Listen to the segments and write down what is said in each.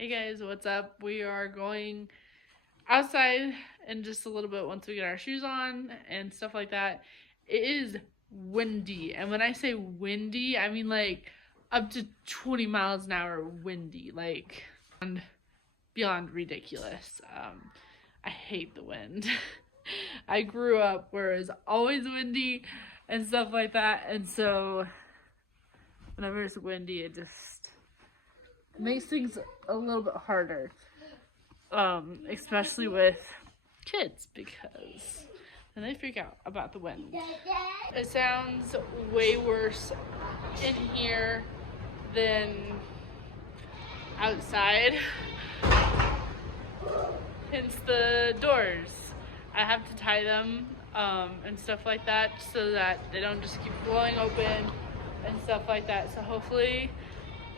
Hey guys, what's up? We are going outside in just a little bit once we get our shoes on and stuff like that. It is windy, and when I say windy, I mean like up to 20 miles an hour windy, like beyond ridiculous. I hate the wind. I grew up where it was always windy and stuff like that, and so whenever it's windy, it just makes things a little bit harder, especially with kids, because then they freak out about the wind. It sounds way worse in here than outside, hence the doors. I have to tie them and stuff like that so that they don't just keep blowing open and stuff like that. So hopefully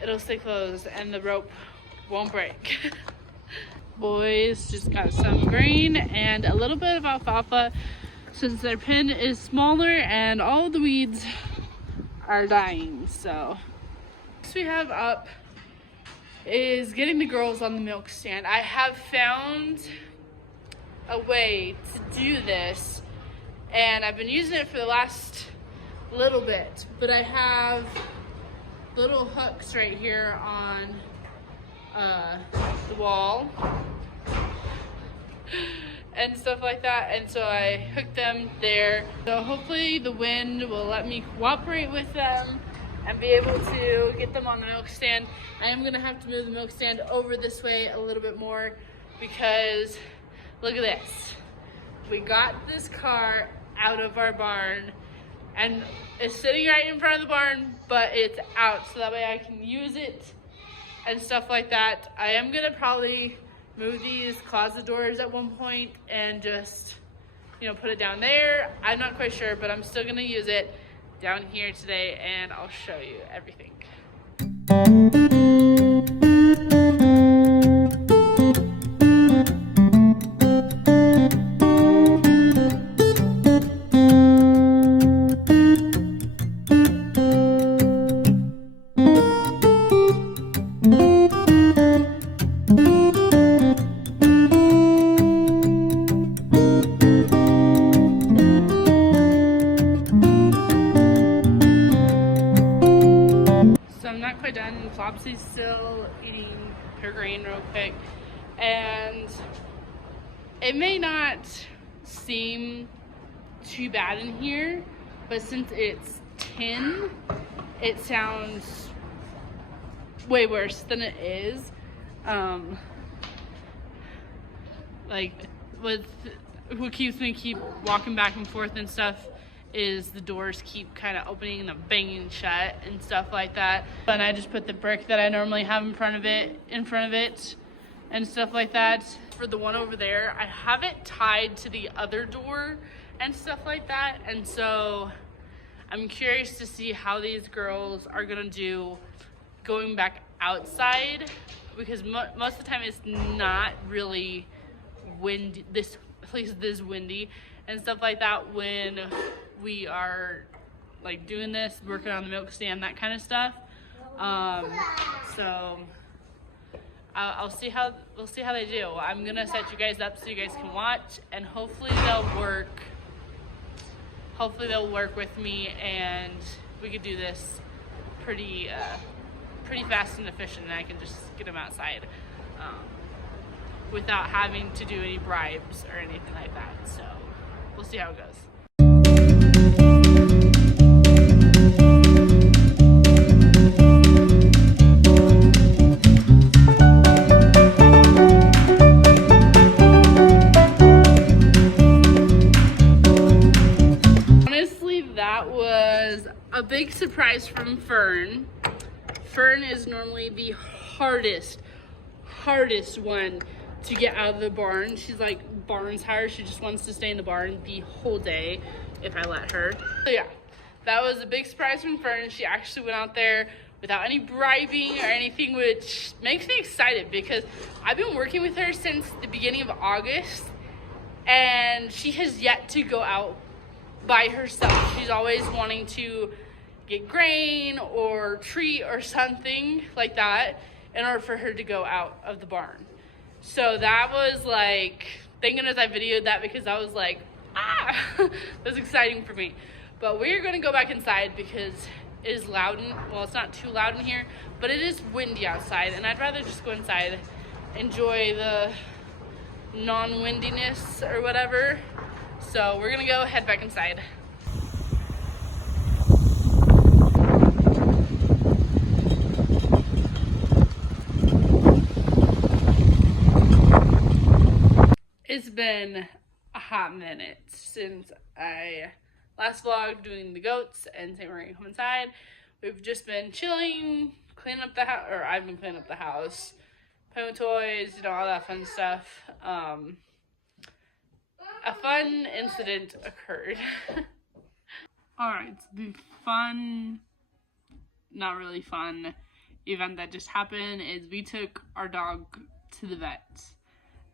it'll stay closed and the rope won't break. Boys just got some grain and a little bit of alfalfa since their pen is smaller and all the weeds are dying. So next we have up is getting the girls on the milk stand. I have found a way to do this and I've been using it for the last little bit, but I have little hooks right here on the wall and stuff like that, and so I hooked them there. So hopefully the wind will let me cooperate with them and be able to get them on the milk stand. I am gonna have to move the milk stand over this way a little bit more because look at this. We got this car out of our barn and it's sitting right in front of the barn, but it's out so that way I can use it and stuff like that. I am gonna probably move these closet doors at one point and just, put it down there. I'm not quite sure, but I'm still gonna use it down here today and I'll show you everything. Done. Flopsy's still eating her grain real quick, and it may not seem too bad in here, but since it's tin, it sounds way worse than it is. Like what keeps me keep walking back and forth and stuff is the doors keep kind of opening and banging shut and stuff like that. And I just put the brick that I normally have in front of it and stuff like that. For the one over there, I have it tied to the other door and stuff like that. And so I'm curious to see how these girls are gonna do going back outside, because most of the time it's not really windy. This place is windy and stuff like that when we are like doing this, working on the milk stand, that kind of stuff. So we'll see how they do. I'm gonna set you guys up so you guys can watch, and hopefully they'll work with me and we could do this pretty fast and efficient, and I can just get them outside without having to do any bribes or anything like that. So we'll see how it goes. Honestly, that was a big surprise from Fern. Fern is normally the hardest one to get out of the barn. She's like barn tired. She just wants to stay in the barn the whole day if I let her. So yeah, that was a big surprise from Fern. She actually went out there without any bribing or anything, which makes me excited because I've been working with her since the beginning of August and she has yet to go out by herself. She's always wanting to get grain or treat or something like that, in order for her to go out of the barn. So that was like, thank goodness I videoed that, because I was like, that's exciting for me. But we're gonna go back inside because it is loud, well, it's not too loud in here, but it is windy outside, and I'd rather just go inside, enjoy the non-windiness or whatever. So we're gonna go head back inside. It's been a hot minute since I last vlogged doing the goats and saying we're gonna come inside. We've just been chilling, cleaning up the house, or I've been cleaning up the house, playing with toys, you know, all that fun stuff. A fun incident occurred. Alright, so the fun, not really fun, event that just happened is we took our dog to the vet.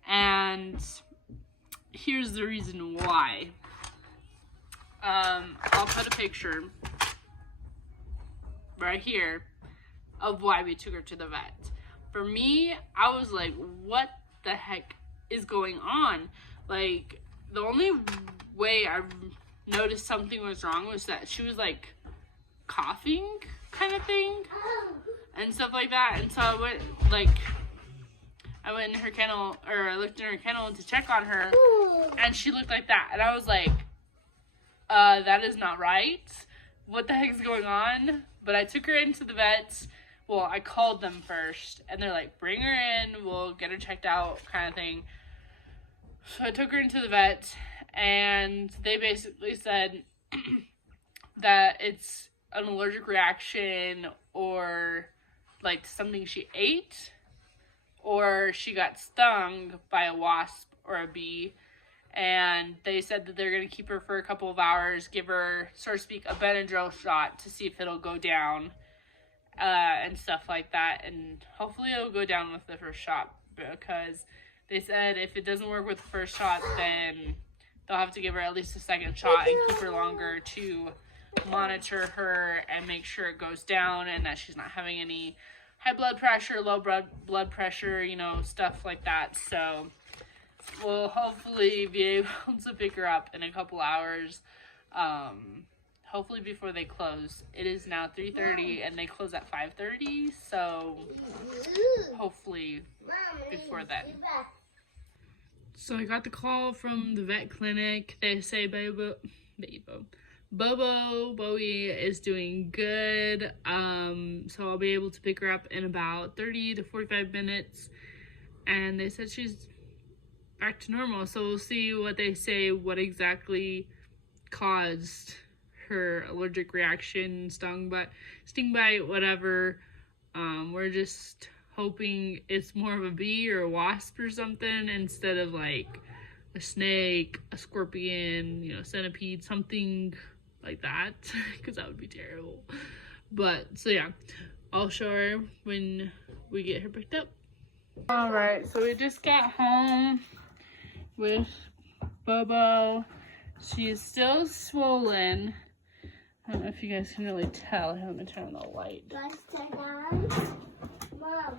And here's the reason why. I'll put a picture right here of why we took her to the vet. For me, I was like, what the heck is going on? Like, the only way I noticed something was wrong was that she was like coughing kind of thing and stuff like that. And so I went in her kennel, or I looked in her kennel to check on her, and she looked like that. And I was like, that is not right. What the heck is going on? But I took her into the vets. Well, I called them first, and they're like, bring her in, we'll get her checked out, kind of thing. So I took her into the vet, and they basically said that it's an allergic reaction, or like something she ate, or she got stung by a wasp or a bee. And they said that they're going to keep her for a couple of hours, give her, so to speak, a Benadryl shot to see if it'll go down, and stuff like that. And hopefully it'll go down with the first shot, because they said if it doesn't work with the first shot, then they'll have to give her at least a second shot and keep her longer to monitor her and make sure it goes down and that she's not having any high blood pressure, low blood pressure, you know, stuff like that. So we'll hopefully be able to pick her up in a couple hours, hopefully before they close. It is now 3:30 and they close at 5:30, so hopefully before then. So I got the call from the vet clinic. They say Bowie is doing good, so I'll be able to pick her up in about 30 to 45 minutes, and they said she's back to normal. So we'll see what they say, what exactly caused her allergic reaction, sting bite, whatever. We're just hoping it's more of a bee or a wasp or something, instead of like a snake, a scorpion, you know, centipede, something like that, because that would be terrible. But so yeah, I'll show her when we get her picked up. All right, so we just got home with Bobo. She is still swollen. I don't know if you guys can really tell. Let me turn on the light. Mom.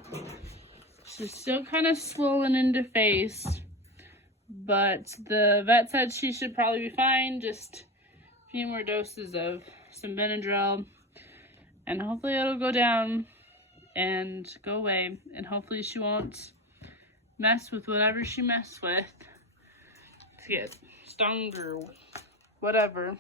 She's still kind of swollen in the face, but the vet said she should probably be fine. Just a few more doses of some Benadryl, and hopefully it'll go down and go away, and hopefully she won't mess with whatever she messed with to get stung or whatever.